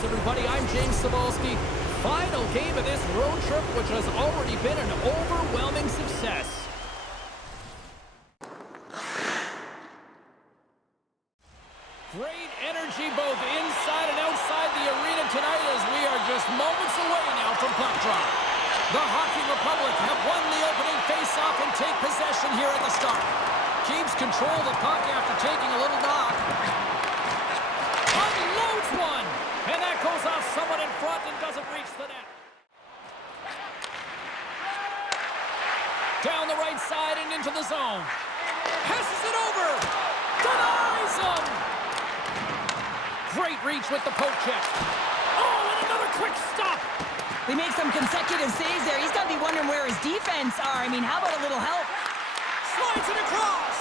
Sports, everybody. I'm James Cebulski. Final game of this road trip, which has already been an overwhelming success. Great energy both inside and outside the arena tonight as we are just moments away now from puck drop. The Hockey Republic have won the opening face-off and take possession here at the start. Keeps control of the puck after taking a little knock. Unloads one! And that goes off someone in front and doesn't reach the net. Down the right side and into the zone. Passes it over! Denies him! Great reach with the poke check. Oh, and another quick stop! They make some consecutive saves there. He's got to be wondering where his defense are. I mean, how about a little help? Slides it across!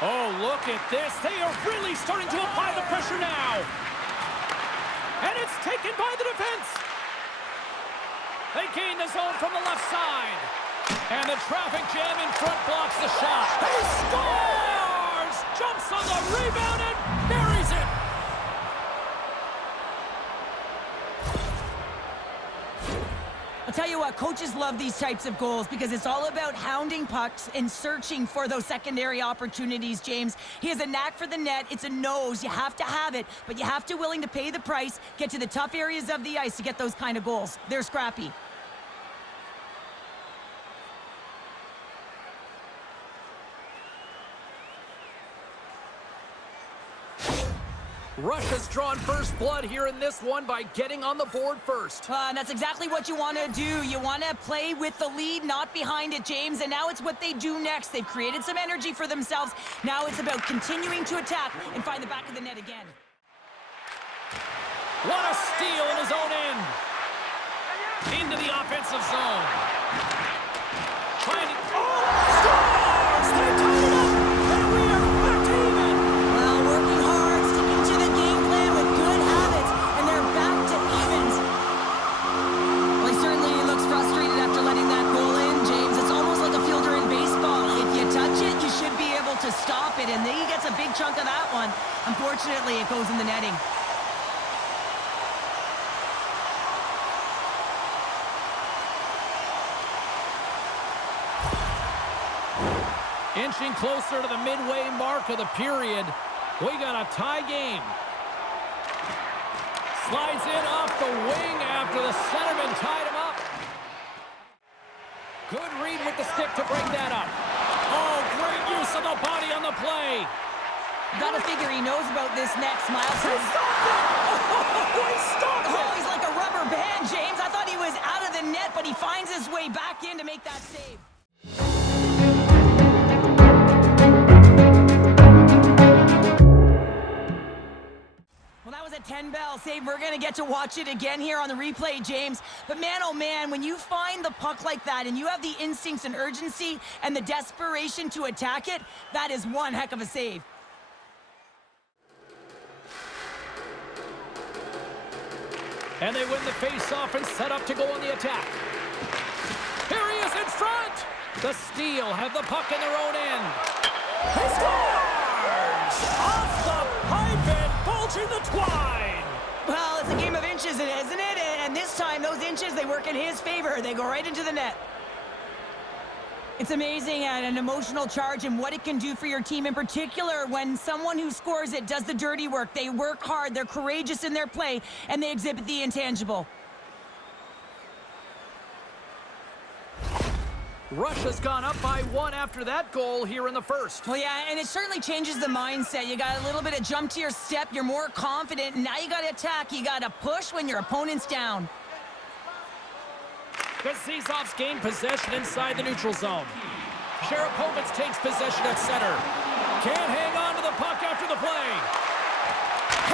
Oh, look at this. They are really starting to apply the pressure now. And it's taken by the defense. They gain the zone from the left side. And the traffic jam in front blocks the shot. He scores! Jumps on the rebound and buries it. I'll tell you what, coaches love these types of goals because it's all about hounding pucks and searching for those secondary opportunities, James. He has a knack for the net. It's a nose. You have to have it, but you have to be willing to pay the price, get to the tough areas of the ice to get those kind of goals. They're scrappy. Russia's drawn first blood here in this one by getting on the board first. That's exactly what you want to do. You want to play with the lead, not behind it, James. And now it's what they do next. They've created some energy for themselves. Now it's about continuing to attack and find the back of the net again. What a steal in his own end. Into the offensive zone. Trying to... Oh! Scores! They tied it up! And we are back to even! Well, working hard, sticking to the game plan with good habits, and they're back to evens. Well, he certainly looks frustrated after letting that goal in, James. It's almost like a fielder in baseball. If you touch it, you should be able to stop it, and he gets a big chunk of that one. Unfortunately, it goes in the netting. Inching closer to the midway mark of the period. We got a tie game. Slides in off the wing after the centerman tied him up. Good read with the stick to break that up. Oh, great use of the body on the play. Gotta figure he knows about this next milestone. He stopped it! Oh, he stopped it! Oh, he's like a rubber band, James. I thought he was out of the net, but he finds his way back in to make that save. Well, that was a 10-bell save. We're going to get to watch it again here on the replay, James. But man, oh man, when you find the puck like that and you have the instincts and urgency and the desperation to attack it, that is one heck of a save. And they win the face-off and set up to go on the attack. Here he is in front! The Steel have the puck in their own end. He scores! Off the pipe and bulging the twine! Well, it's a game of inches, isn't it? And this time, those inches, they work in his favor. They go right into the net. It's amazing and an emotional charge and what it can do for your team in particular when someone who scores it does the dirty work. They work hard, they're courageous in their play, and they exhibit the intangible. Russia's gone up by one after that goal here in the first. Well, yeah, and it certainly changes the mindset. You got a little bit of jump to your step, you're more confident, and now you got to attack. You got to push when your opponent's down. Kazizov's gained possession inside the neutral zone. Cherepovets takes possession at center. Can't hang on to the puck after the play.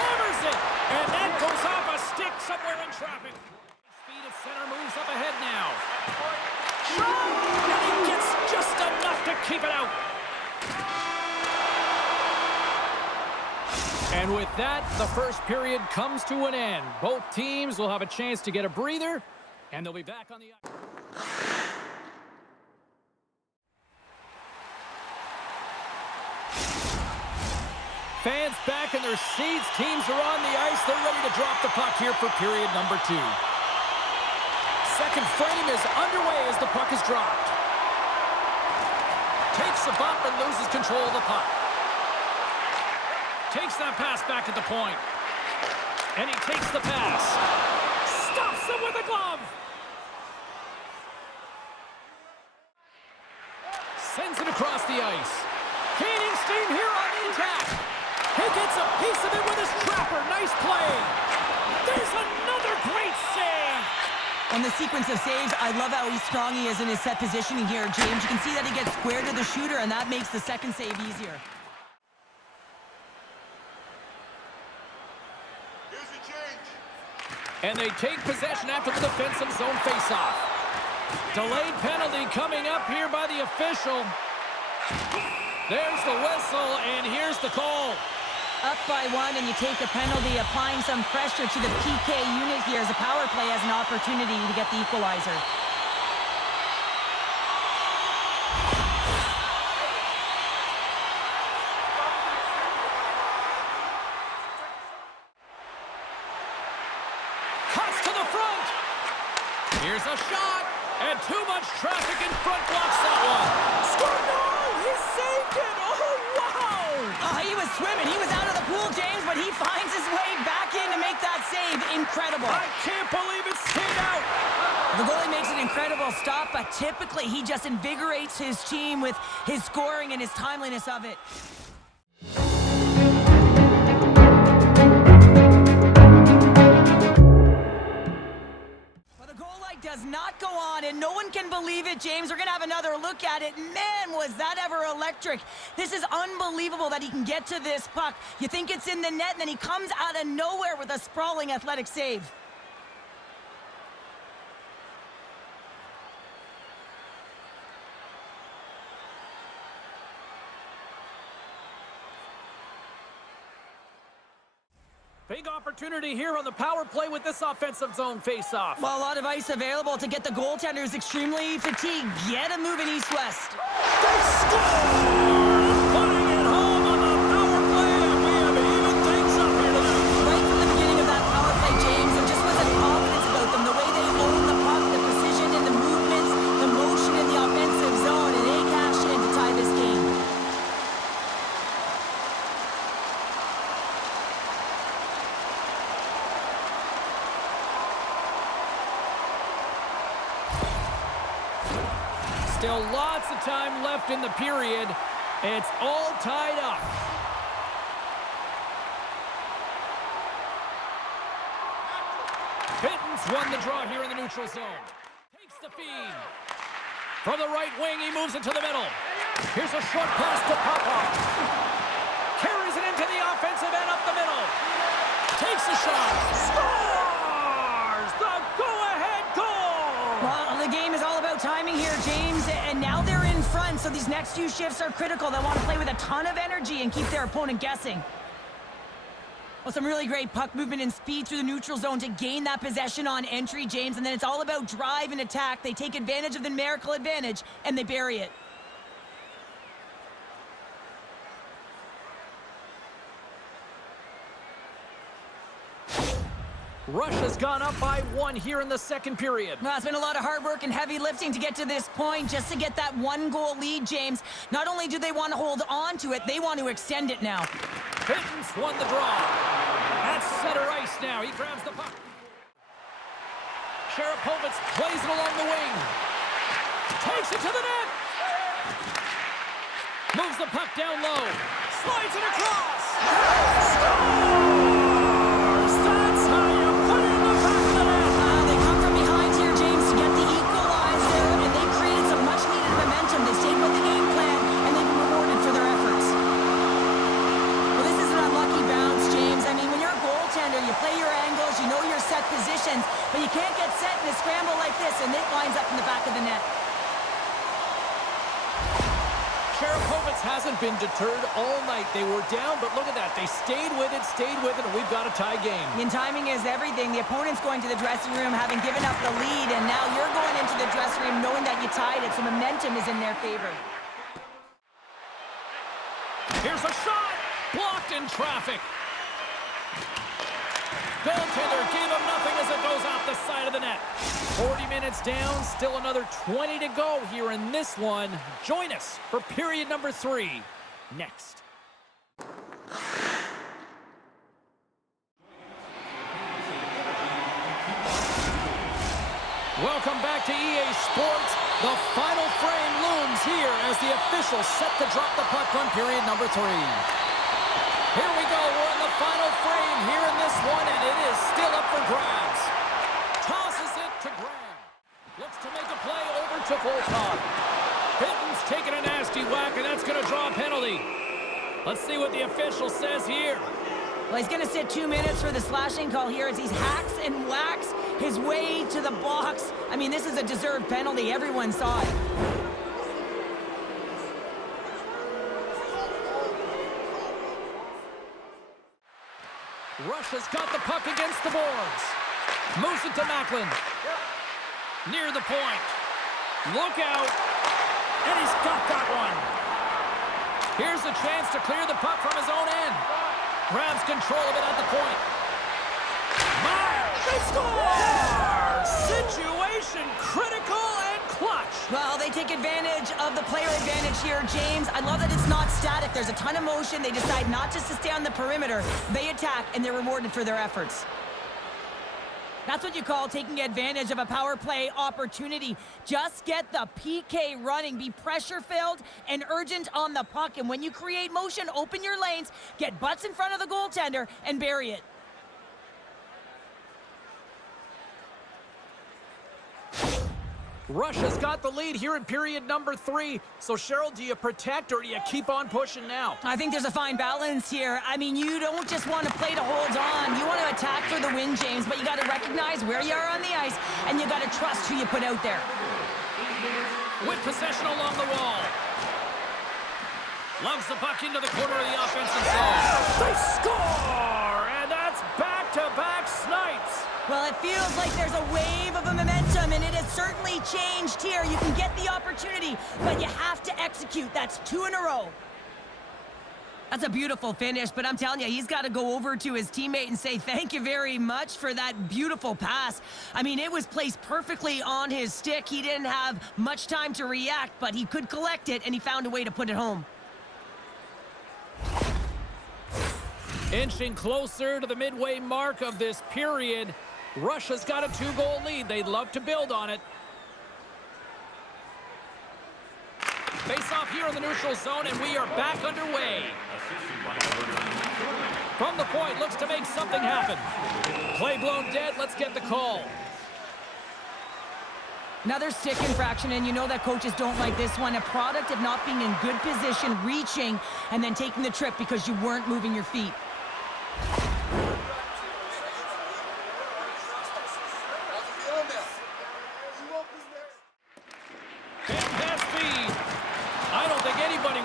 Hammers it, and that goes off a stick somewhere in traffic. Speed at center moves up ahead now. And he gets just enough to keep it out. And with that, the first period comes to an end. Both teams will have a chance to get a breather, and they'll be back on the ice. Fans back in their seats. Teams are on the ice. They're ready to drop the puck here for period number 2. Second frame is underway as the puck is dropped. Takes a bump and loses control of the puck. Takes that pass back at the point. And he takes the pass. Stops him with a glove. Sends it across the ice. Gaining steam here on the attack. He gets a piece of it with his trapper. Nice play. There's another great save. On the sequence of saves, I love how strong he is in his set positioning here, James. You can see that he gets square to the shooter, and that makes the second save easier. Here's the change. And they take possession after the defensive zone faceoff. Delayed penalty coming up here by the official. There's the whistle, and here's the call. Up by 1, and you take a penalty, applying some pressure to the PK unit here as the power play has an opportunity to get the equalizer. Cuts to the front. Here's a shot, and too much traffic in front blocks that one. Score! No! He saved it! Oh, wow! He was swimming. He was out of the pool, James, but he finds his way back in to make that save. Incredible. I can't believe it stayed out. The goalie makes an incredible stop, but typically he just invigorates his team with his scoring and his timeliness of it. Well, the goal light does not go on, and no one can believe it, James. We're going to have another look at it. Man, was that ever electric. This is unbelievable that he can get to this puck. You think it's in the net, and then he comes out of nowhere with a sprawling athletic save. Big opportunity here on the power play with this offensive zone faceoff. Well, a lot of ice available to get the goaltenders extremely fatigued. Get a move in east-west. They score! Putting it home on the power play, and we have even things up here tonight. Right from the beginning of that power play, James, there just was a confidence about them. The way they own the puck, the precision in the movements, the motion in the offensive zone, and they cashed in to tie this game. Still lots of time left in the period. It's all tied up. Pitten's won the draw here in the neutral zone. Takes the feed. From the right wing, he moves it to the middle. Here's a short pass to Popov. Carries it into the offensive end up the middle. Takes a shot. Scores! The go-ahead goal! Well, the game is all about timing here, James, and now they're in front, so these next few shifts are critical. They want to play with a ton of energy and keep their opponent guessing. Well, some really great puck movement and speed through the neutral zone to gain that possession on entry, James, and then it's all about drive and attack. They take advantage of the numerical advantage, and they bury it. Russia's gone up by 1 here in the second period. Well, it's been a lot of hard work and heavy lifting to get to this point, just to get that 1-goal lead, James. Not only do they want to hold on to it, they want to extend it now. Pitten's won the draw. At center ice now. He grabs the puck. Cherepovets plays it along the wing. Takes it to the net. Moves the puck down low. Slides it across. Scores! That's how you put it in the back of the net. They come from behind here, James, to get the equalizer, and they created some much-needed momentum. They stayed with the game plan, and they've been rewarded for their efforts. Well, this is an unlucky bounce, James. I mean, when you're a goaltender, you play your angles, you know your set positions, but you can't get set in a scramble like this, and it lines up in the back of the net. Cherepovets hasn't been deterred all night. They were down, but look at that. They stayed with it, and we've got a tie game. And timing is everything. The opponent's going to the dressing room having given up the lead, and now you're going into the dressing room knowing that you tied it, so momentum is in their favor. Here's a shot. blocked in traffic. Goaltender gave him nothing as it goes off the side of the net. 40 minutes down, still another 20 to go here in this one. Join us for period number 3 next. Welcome back to EA Sports. The final frame looms here as the officials set to drop the puck on period number 3. Here we go. We're in the final frame here in this one, and it is still up for grabs. Tosses it to Graham. Looks to make a play over to Vaukie. Pitten's taking a nasty whack, and that's going to draw a penalty. Let's see what the official says here. Well, he's going to sit 2 minutes for the slashing call here as he hacks and whacks his way to the box. I mean, this is a deserved penalty. Everyone saw it. Russia's got the puck against the boards. Moves it to Macklin. Near the point. Look out. And he's got that one. Here's a chance to clear the puck from his own end. Grabs control of it at the point. They score! Situation critical and clutch. Well, they take advantage of the player advantage here, James. I love that it's not static. There's a ton of motion. They decide not just to stay on the perimeter. They attack, and they're rewarded for their efforts. That's what you call taking advantage of a power play opportunity. Just get the PK running. Be pressure-filled and urgent on the puck. And when you create motion, open your lanes, get butts in front of the goaltender, and bury it. Russia's got the lead here in period number 3. So, Cheryl, do you protect or do you keep on pushing now? I think there's a fine balance here. I mean, you don't just want to play to hold on. You want to attack for the win, James, but you got to recognize where you are on the ice, and you got to trust who you put out there. With possession along the wall. Lugs the puck into the corner of the offensive zone. They score! And that's back-to-back snipes. Well, it feels like there's a wave of a momentum, and it has certainly changed here. You can get the opportunity, but you have to execute. That's 2 in a row. That's a beautiful finish, but I'm telling you, he's got to go over to his teammate and say thank you very much for that beautiful pass. I mean, it was placed perfectly on his stick. He didn't have much time to react, but he could collect it, and he found a way to put it home. Inching closer to the midway mark of this period. Russia's got a 2-goal lead. They'd love to build on it. Face off here in the neutral zone, and we are back underway. From the point, looks to make something happen. Play blown dead. Let's get the call. Another stick infraction, and you know that coaches don't like this one. A product of not being in good position, reaching, and then taking the trip because you weren't moving your feet.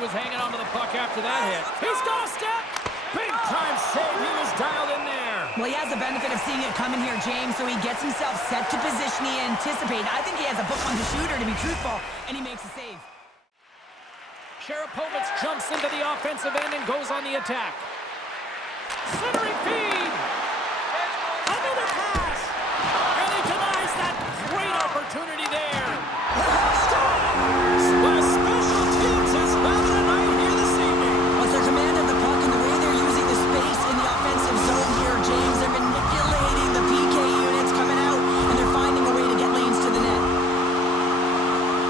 Was hanging onto the puck after that hit. He's got a step. Big time save. He was dialed in there. Well, he has the benefit of seeing it coming here, James, so he gets himself set to position he anticipated. I think he has a book on the shooter, to be truthful, and he makes a save. Cherepovets jumps into the offensive end and goes on the attack. Centering feed. Another pass. And he denies that great opportunity there. Scores! Well, special teams has found a night here this evening. Well, it's their command of the puck and the way they're using the space in the offensive zone here, James. They're manipulating the PK units coming out, and they're finding a way to get lanes to the net.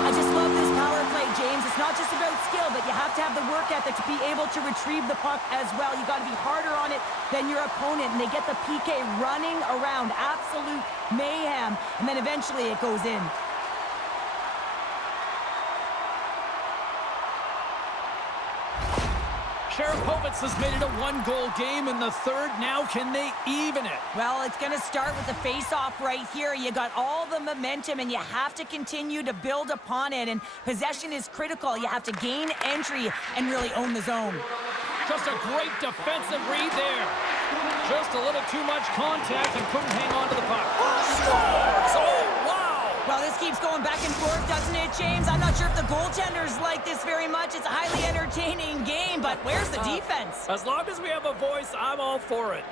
I just love this power play, James. It's not just about skill, but you have to have the work ethic to be able to retrieve the puck as well. You got to be harder on it than your opponent, and they get the PK running around. Absolute mayhem, and then eventually it goes in. Cherepovets has made it a 1-goal game in the third. Now can they even it? Well, it's going to start with the face-off right here. You got all the momentum, and you have to continue to build upon it. And possession is critical. You have to gain entry and really own the zone. Just a great defensive read there. Just a little too much contact and couldn't hang on to the puck. Scores! Oh, wow! Well, this keeps going back and forth, doesn't it, James? I'm not sure if the goaltenders like this very much. It's a highly entertaining game. game, but where's the defense? As long as we have a voice, I'm all for it.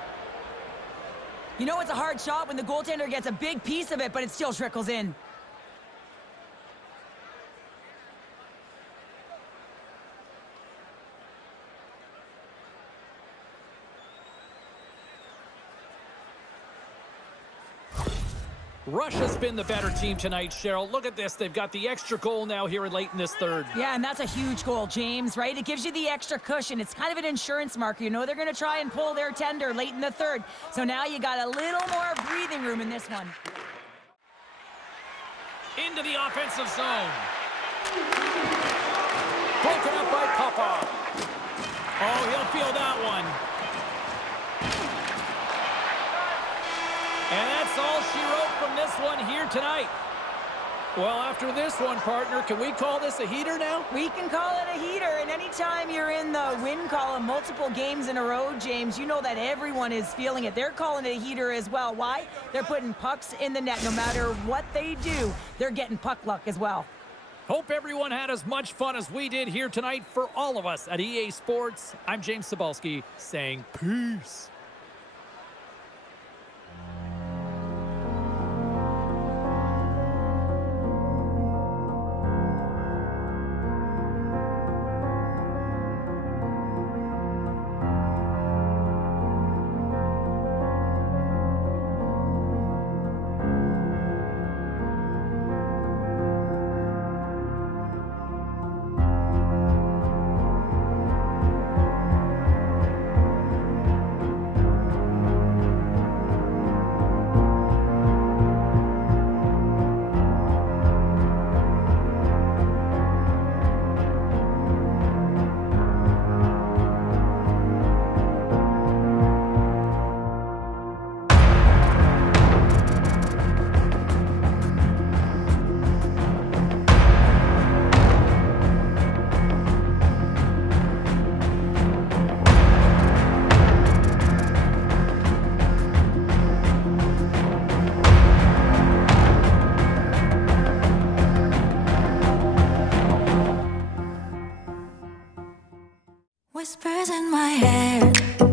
You know it's a hard shot when the goaltender gets a big piece of it, but it still trickles in. Russia's been the better team tonight, Cheryl. Look at this. They've got the extra goal now here late in this third. Yeah, and that's a huge goal, James, right? It gives you the extra cushion. It's kind of an insurance marker. You know they're going to try and pull their tender late in the third. So now you got a little more breathing room in this one. Into the offensive zone. Broken up by Popov. Oh, he'll feel that one. And that's all she wrote from this one here tonight. Well, after this one, partner, can we call this a heater now? We can call it a heater, and anytime you're in the win column multiple games in a row, James, you know that everyone is feeling it. They're calling it a heater as well. Why? They're putting pucks in the net. No matter what they do, they're getting puck luck as well. Hope everyone had as much fun as we did here tonight. For all of us at EA Sports, I'm James Cybulski saying peace. Whispers in my head.